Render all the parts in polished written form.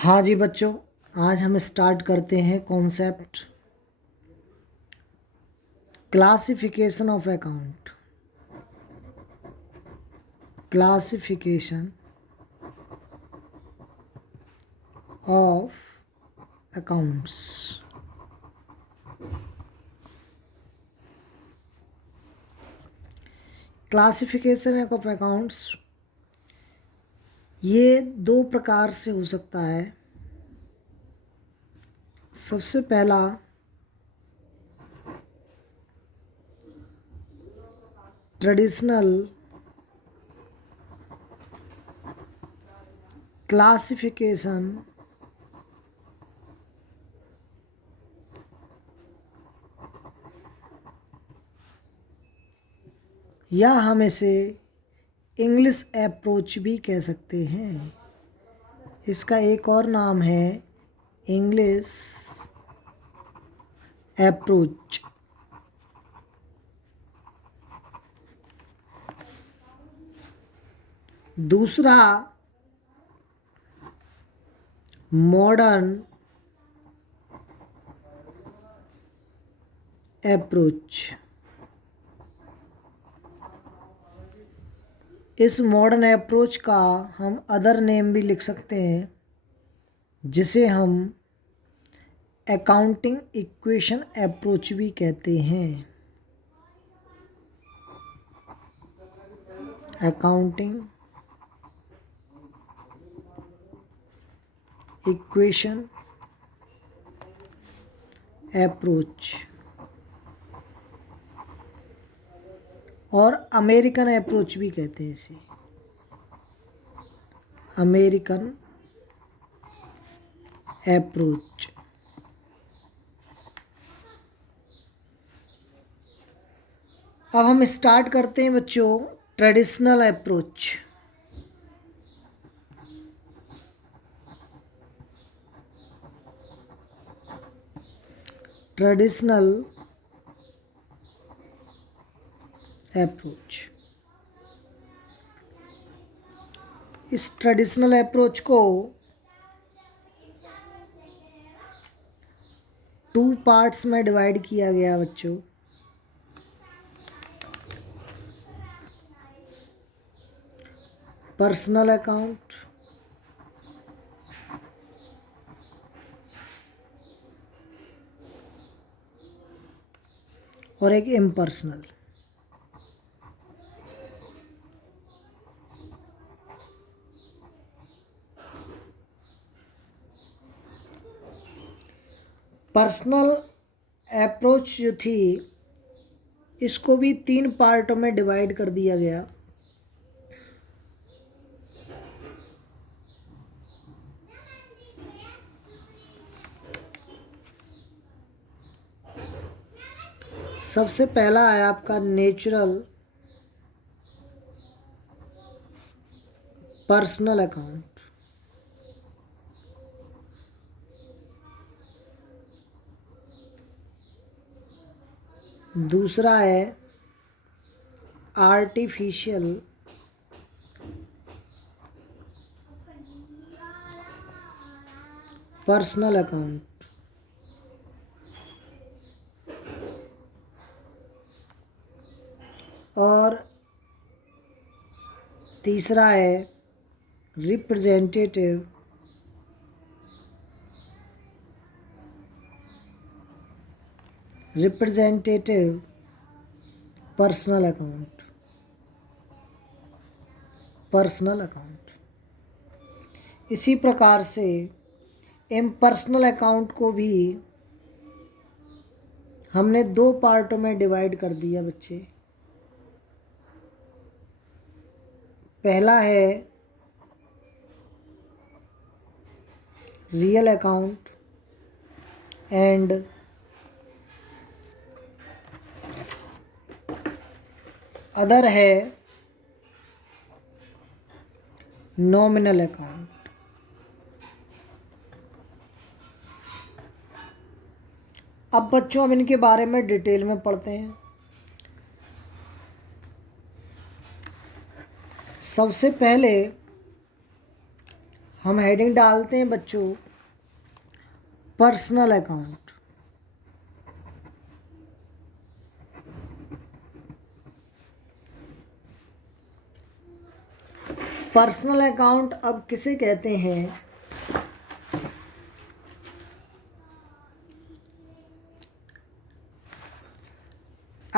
हाँ जी बच्चों, आज हम स्टार्ट करते हैं concept classification of account. Classification of accounts. Classification of accounts ये दो प्रकार से हो सकता है। सबसे पहला ट्रेडिशनल क्लासिफिकेशन या हम इसे इंग्लिश अप्रोच भी कह सकते हैं। इसका एक और नाम है इंग्लिश अप्रोच। दूसरा मॉडर्न अप्रोच। इस मॉडर्न अप्रोच का हम अदर नेम भी लिख सकते हैं, जिसे हम अकाउंटिंग इक्वेशन अप्रोच भी कहते हैं। अकाउंटिंग इक्वेशन अप्रोच और अमेरिकन अप्रोच भी कहते हैं इसे। American approach. अब हम स्टार्ट करते हैं बच्चों ट्रेडिशनल अप्रोच। Traditional approach. इस ट्रेडिशनल अप्रोच को टू पार्ट्स में डिवाइड किया गया बच्चों। पर्सनल अकाउंट और एक इम्पर्सनल। पर्सनल अप्रोच जो थी, इसको भी 3 पार्टों में डिवाइड कर दिया गया। सबसे पहला है आपका नेचुरल पर्सनल अकाउंट। दूसरा है आर्टिफिशियल पर्सनल अकाउंट। और तीसरा है representative personal account. Personal account. इसी प्रकार से इम्पर्सनल अकाउंट को भी हमने 2 पार्टों में डिवाइड कर दिया बच्चे। पहला है रियल अकाउंट एंड अदर है नॉमिनल अकाउंट। अब बच्चों हम इनके बारे में डिटेल में पढ़ते हैं। सबसे पहले हम हेडिंग डालते हैं बच्चों पर्सनल अकाउंट। पर्सनल अकाउंट अब किसे कहते हैं?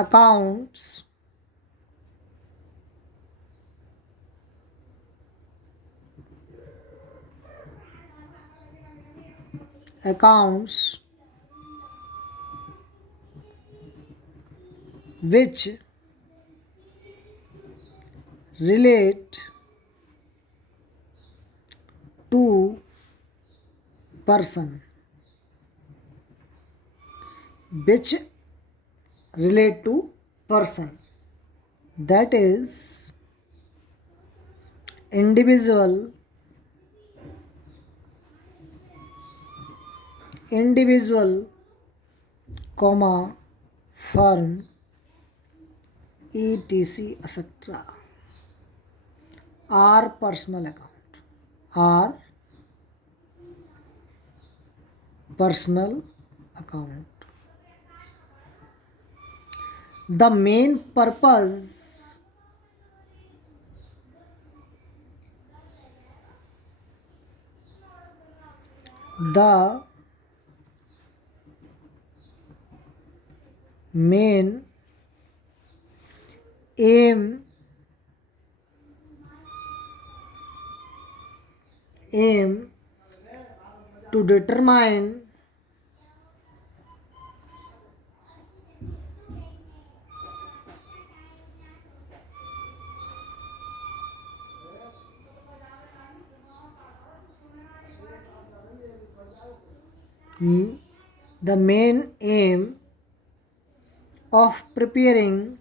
Accounts accounts which relate to person, which relate to person, that is individual, comma firm, etc etc are personal account, are personal account. The main purpose the main aim to determine the main aim of preparing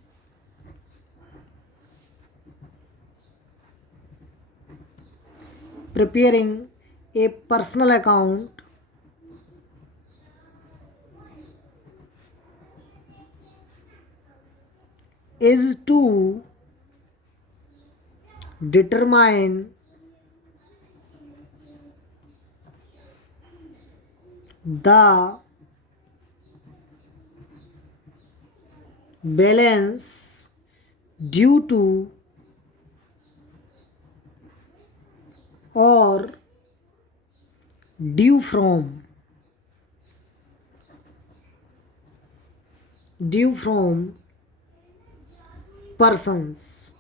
a personal account is to determine the balance due to or due from persons.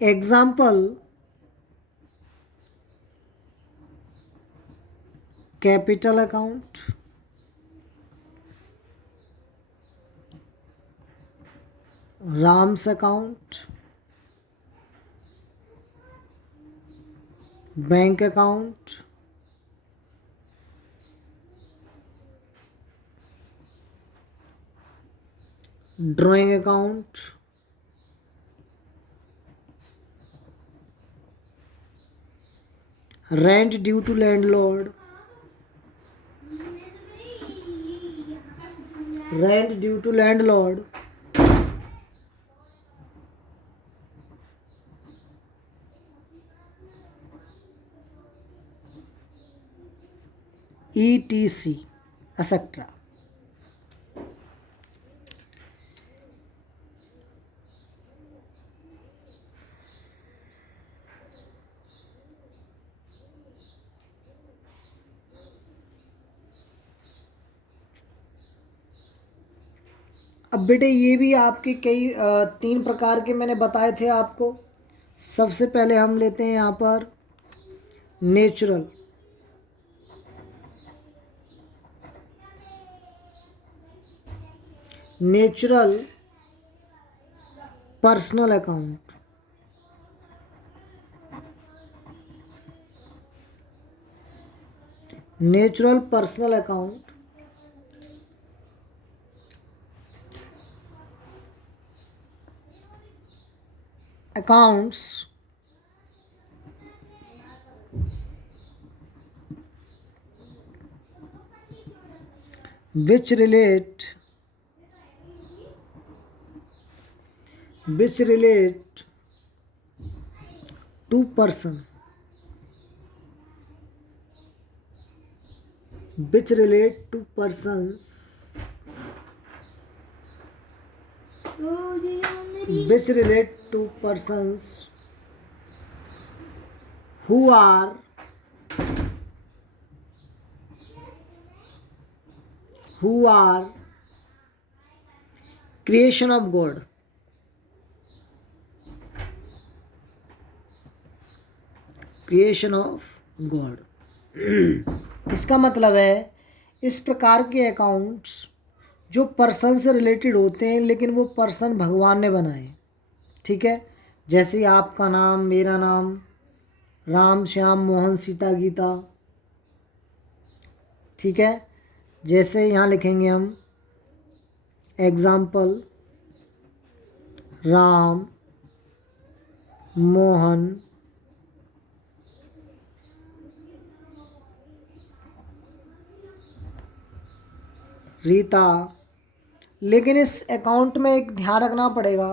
Example: capital account, Ram's account, bank account, drawing account, rent due to landlord, etc etc. अब बेटे ये भी आपके कई 3 प्रकार के मैंने बताए थे आपको। सबसे पहले हम लेते हैं यहाँ पर natural, personal account. Natural personal account accounts which relate to person which relate to persons which relate to persons who are creation of God. Creation of God. इसका मतलब है इस प्रकार के अकाउंट्स जो पर्सन से रिलेटेड होते हैं लेकिन वो पर्सन भगवान ने बनाए, ठीक है। जैसे आपका नाम, मेरा नाम, राम श्याम मोहन सीता गीता, ठीक है। जैसे यहाँ लिखेंगे हम एग्जाम्पल राम मोहन रीता। लेकिन इस अकाउंट में एक ध्यान रखना पड़ेगा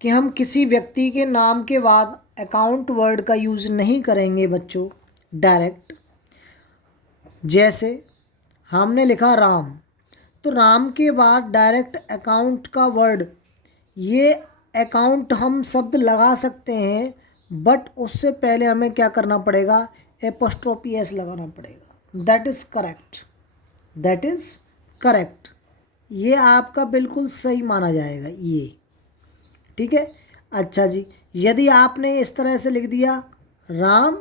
कि हम किसी व्यक्ति के नाम के बाद अकाउंट वर्ड का यूज़ नहीं करेंगे बच्चों डायरेक्ट। जैसे हमने लिखा राम, तो राम के बाद डायरेक्ट अकाउंट का वर्ड, ये अकाउंट हम शब्द लगा सकते हैं, बट उससे पहले हमें क्या करना पड़ेगा, एपोस्ट्रोफी एस लगाना पड़ेगा। That is correct, that is correct. ये आपका बिल्कुल सही माना जाएगा ये, ठीक है। अच्छा जी, यदि आपने इस तरह से लिख दिया राम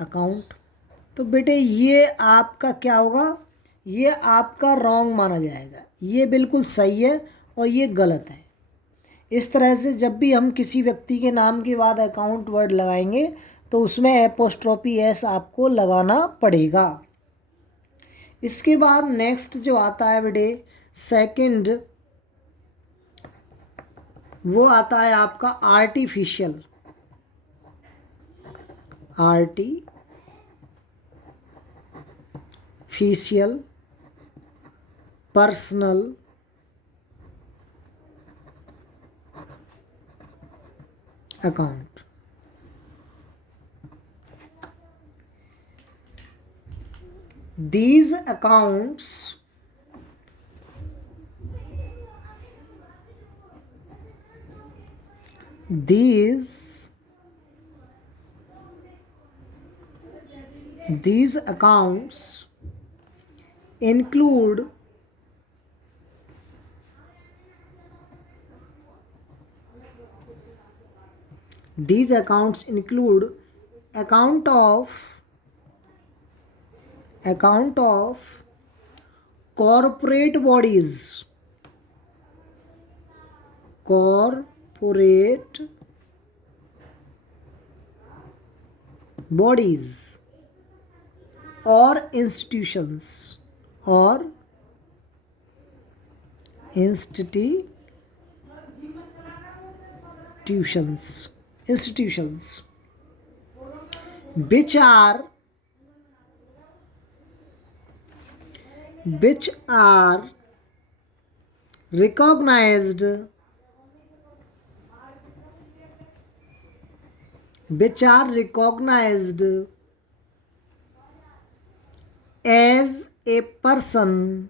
अकाउंट, तो बेटे ये आपका क्या होगा, ये आपका रॉन्ग माना जाएगा। ये बिल्कुल सही है और ये गलत है। इस तरह से जब भी हम किसी व्यक्ति के नाम के बाद अकाउंट वर्ड लगाएंगे तो उसमें एपोस्ट्रोफी एस आपको लगाना पड़ेगा। इसके बाद नेक्स्ट जो आता है बेटे सेकंड, वो आता है आपका artificial personal account. These accounts include account of corporate bodies, or institutions, which are recognized as a person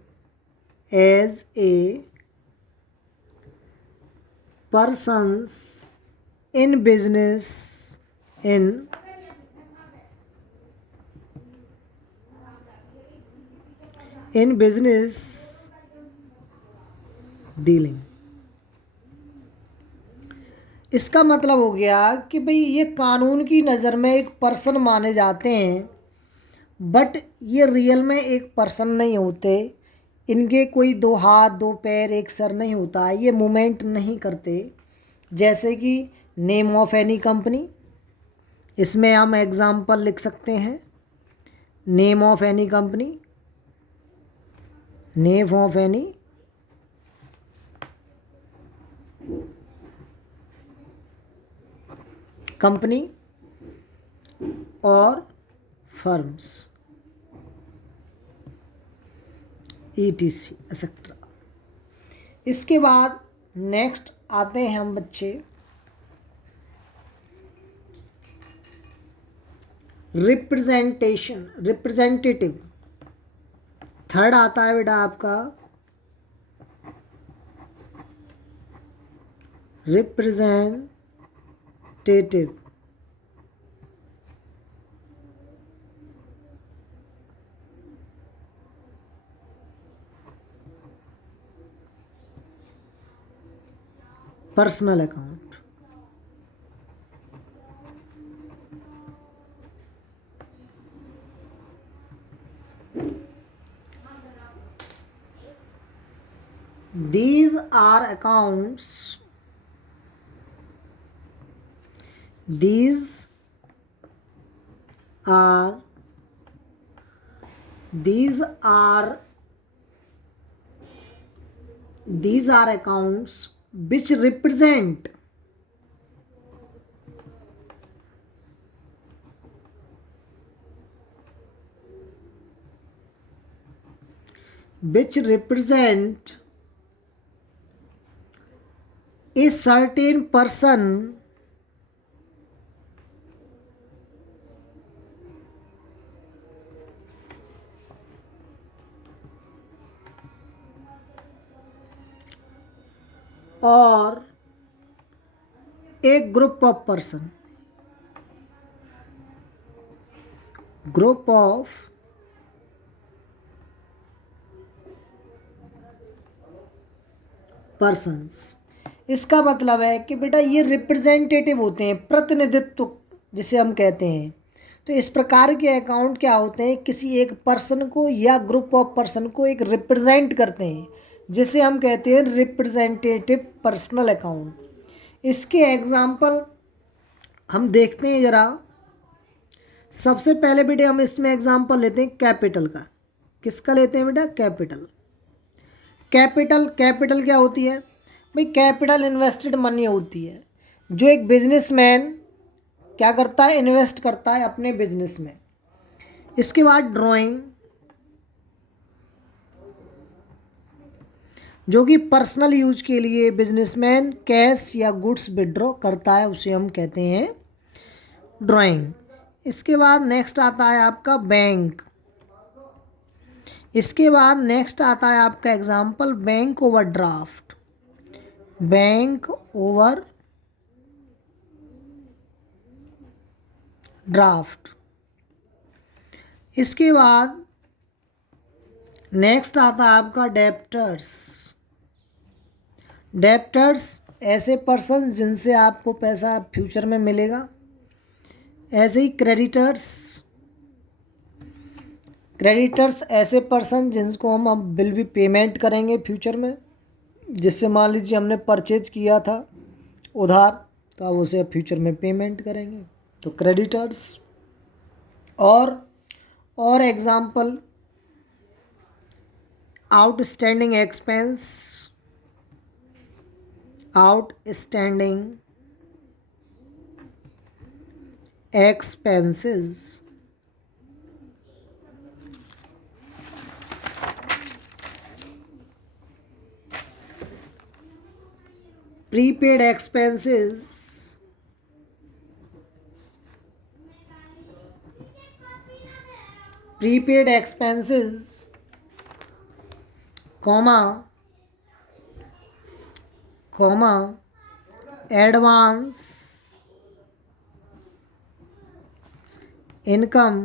persons in business dealing. इसका मतलब हो गया कि भाई ये कानून की नज़र में एक पर्सन माने जाते हैं, बट ये रियल में एक पर्सन नहीं होते। इनके कोई दो हाथ, दो पैर, एक सर नहीं होता, ये मूवमेंट नहीं करते। जैसे कि नेम ऑफ एनी कंपनी, इसमें हम एग्जाम्पल लिख सकते हैं name of any company, name of any company और फर्म्स ETC एक्सेट्रा। इसके बाद नेक्स्ट आते हैं हम बच्चे रिप्रेजेंटेशन, रिप्रेजेंटेटिव। थर्ड आता है बेटा आपका representative. Personal account. These are accounts, these are accounts which represent a certain person or a group of person, group of persons। इसका मतलब है कि बेटा ये रिप्रेजेंटेटिव होते हैं, प्रतिनिधित्व जिसे हम कहते हैं। तो इस प्रकार के अकाउंट क्या होते हैं, किसी एक पर्सन को या ग्रुप ऑफ पर्सन को एक रिप्रेजेंट करते हैं, जिसे हम कहते हैं रिप्रेजेंटेटिव पर्सनल अकाउंट। इसके एग्जाम्पल हम देखते हैं ज़रा। सबसे पहले बेटे हम इसमें एग्जाम्पल लेते हैं कैपिटल का। किसका लेते हैं बेटा? कैपिटल। कैपिटल क्या होती है भाई? कैपिटल इन्वेस्टेड मनी होती है, जो एक बिजनेसमैन क्या करता है? इन्वेस्ट करता है अपने बिजनेस में। इसके बाद ड्राइंग, जो कि पर्सनल यूज के लिए बिजनेसमैन कैश या गुड्स विड्रॉ करता है, उसे हम कहते हैं ड्राइंग। इसके बाद नेक्स्ट आता है आपका बैंक। इसके बाद नेक्स्ट आता है आपका example bank overdraft. Bank over draft. इसके बाद नेक्स्ट आता है आपका डेप्टर्स। डेप्टर्स ऐसे पर्सन जिनसे आपको पैसा फ्यूचर में मिलेगा। ऐसे ही क्रेडिटर्स, क्रेडिटर्स ऐसे पर्सन जिनको हम अब बिल भी पेमेंट करेंगे फ्यूचर में, जिससे मान लीजिए हमने परचेज किया था उधार, तो अब उसे फ्यूचर में पेमेंट करेंगे, तो क्रेडिटर्स। और example outstanding expense, outstanding expenses. Prepaid expenses, prepaid expenses, comma advance income,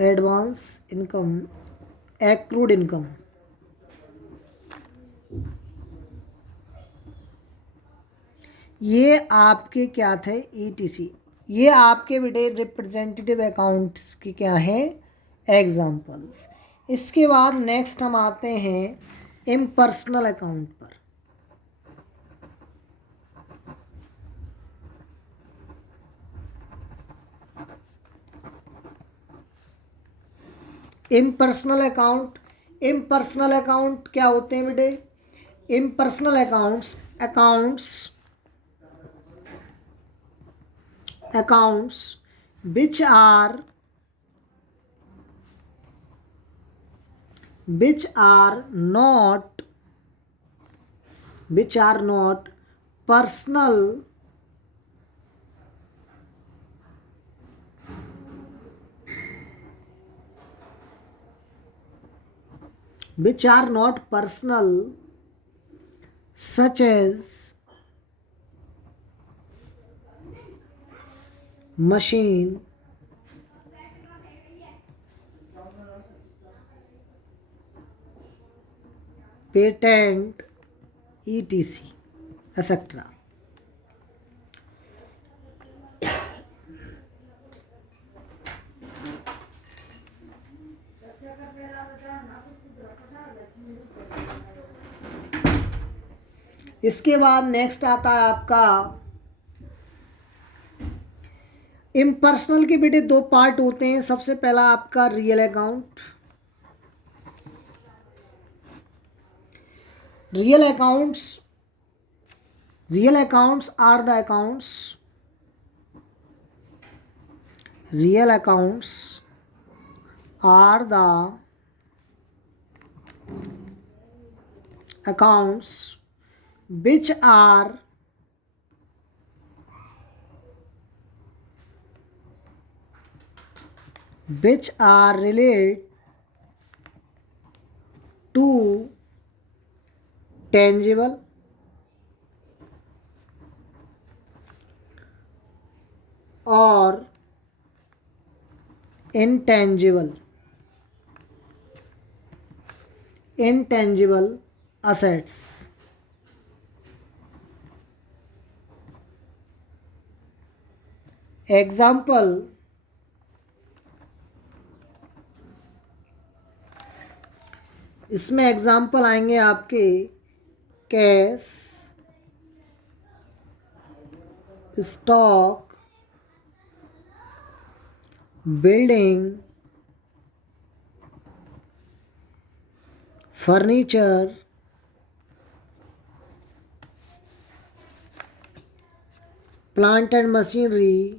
advance income, accrued income. ये आपके क्या थे? ETC। ये आपके बेटे रिप्रेजेंटेटिव अकाउंट्स के क्या हैं? एग्जाम्पल्स। इसके बाद नेक्स्ट हम आते हैं इम्पर्सनल अकाउंट पर। इम्पर्सनल अकाउंट, इम्पर्सनल अकाउंट क्या होते हैं बेटे? Impersonal accounts which are not personal which are not personal, such as machine, patent, etc. etc. इसके बाद नेक्स्ट आता है आपका इम्पर्सनल के बेटे दो पार्ट होते हैं। सबसे पहला आपका real account. Real accounts are the accounts, real accounts are the accounts which are related to tangible or intangible assets। Example, इसमें एग्जाम्पल आएंगे आपके cash, stock, building, furniture, plant and machinery,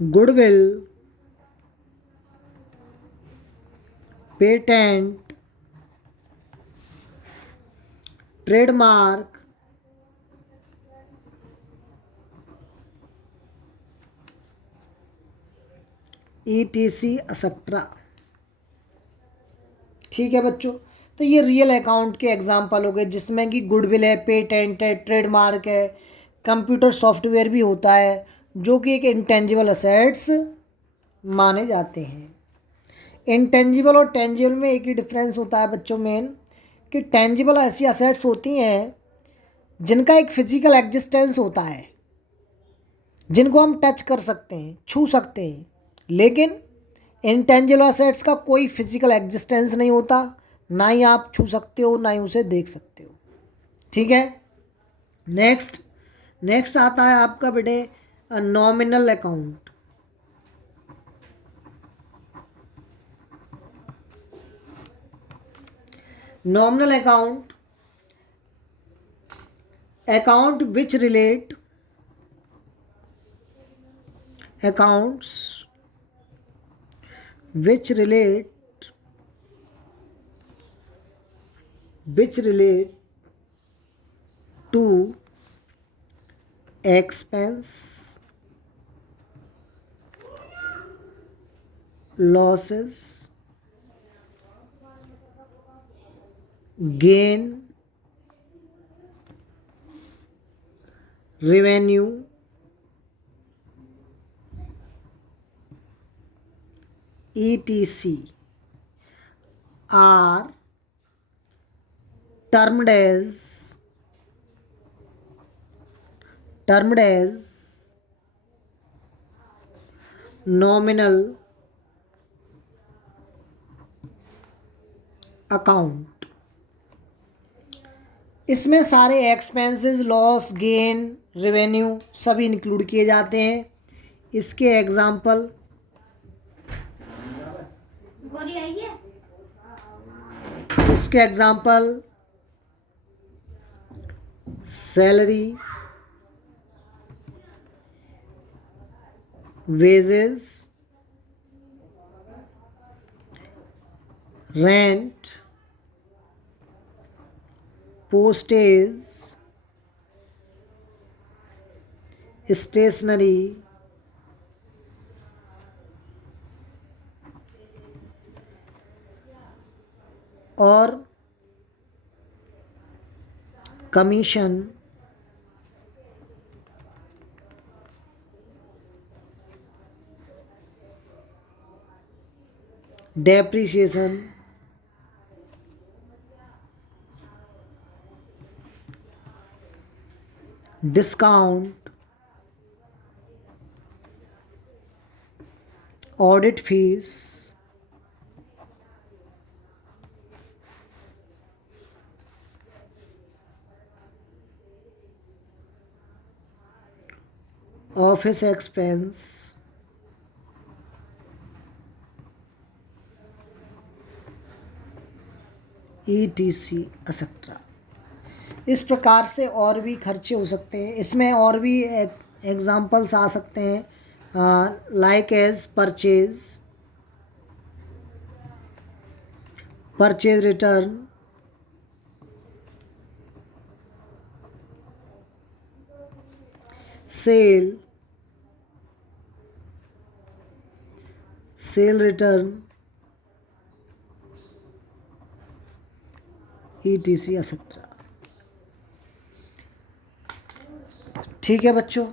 goodwill, patent, trademark, ETC etcetera. ठीक है बच्चों, तो ये real account के example हो गए जिसमें कि गुडविल है, पेटेंट है, ट्रेडमार्क है, कंप्यूटर सॉफ्टवेयर भी होता है जो कि एक इंटेंजिबल असेट्स माने जाते हैं। इंटेंजिबल और टेंजिबल में एक ही डिफरेंस होता है बच्चों मेन, कि टेंजिबल ऐसी असेट्स होती हैं जिनका एक फिजिकल एग्जिस्टेंस होता है, जिनको हम टच कर सकते हैं, छू सकते हैं, लेकिन इंटेंजिबल असेट्स का कोई फिजिकल एग्जिस्टेंस नहीं होता, ना ही आप छू सकते हो ना ही उसे देख सकते हो। ठीक है, नेक्स्ट आता है आपका बेटे nominal account. Nominal account which relate accounts which relate to expense, losses, gain, revenue, etc. are termed as nominal account। इसमें सारे एक्सपेंसेस, लॉस, गेन, रेवेन्यू सभी इंक्लूड किए जाते हैं। इसके example, salary, wages, rent, postage, stationery, और commission, depreciation, discount, audit fees, office expense, ETC et cetera. इस प्रकार से और भी खर्चे हो सकते हैं। इसमें और भी एग्जाम्पल्स आ सकते हैं, like as purchase, purchase return, sale, sale return, ETC etcetera. ठीक है बच्चों।